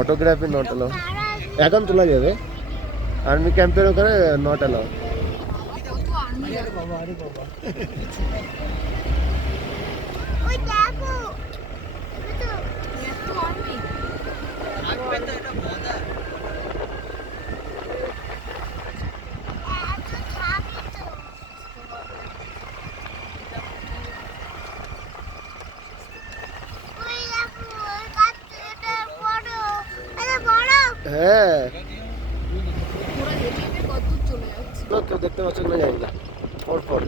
Photography not allow, এখন তোলা যাবে। আর্মি ক্যাম্পের ওখানে নট এলাও। হ্যাঁ, কেউ দেখতে পাচ্ছেন না জানি না, পরপর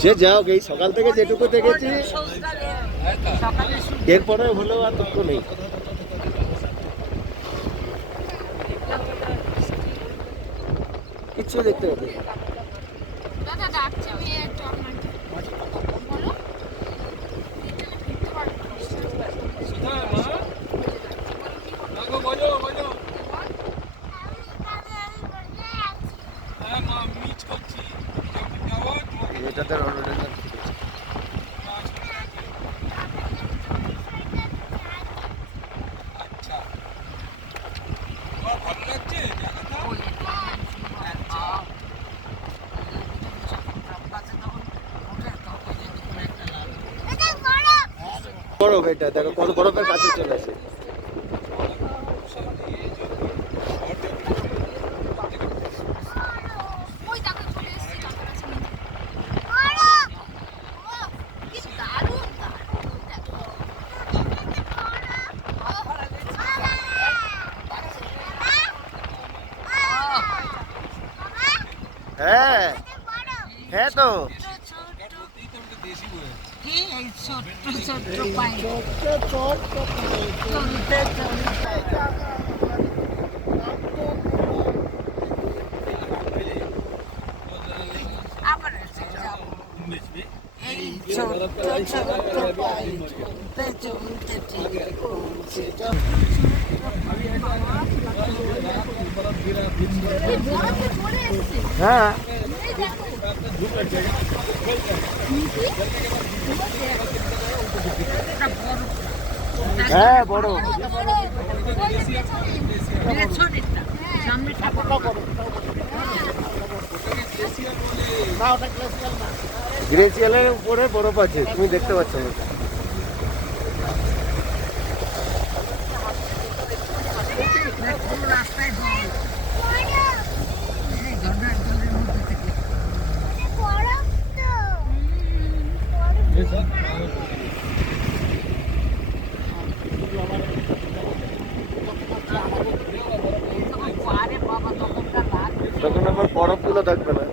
সে যাও, এই সকাল থেকে যেটুকু দেখেছি এরপরে হলেও আর দুঃখ নেই। কিচ্ছু দেখতে হবে। এটাতে বরফ, এটা দেখো কত বরফের কাছে চলে আসে। হ্যাঁ হ্যাঁ, তো হ্যাঁ হ্যাঁ, বড় গ্লেসিয়ারের উপরে বরফ আছে, তুমি দেখতে পাচ্ছ না। তখন আবার বরফগুলো থাকবে না।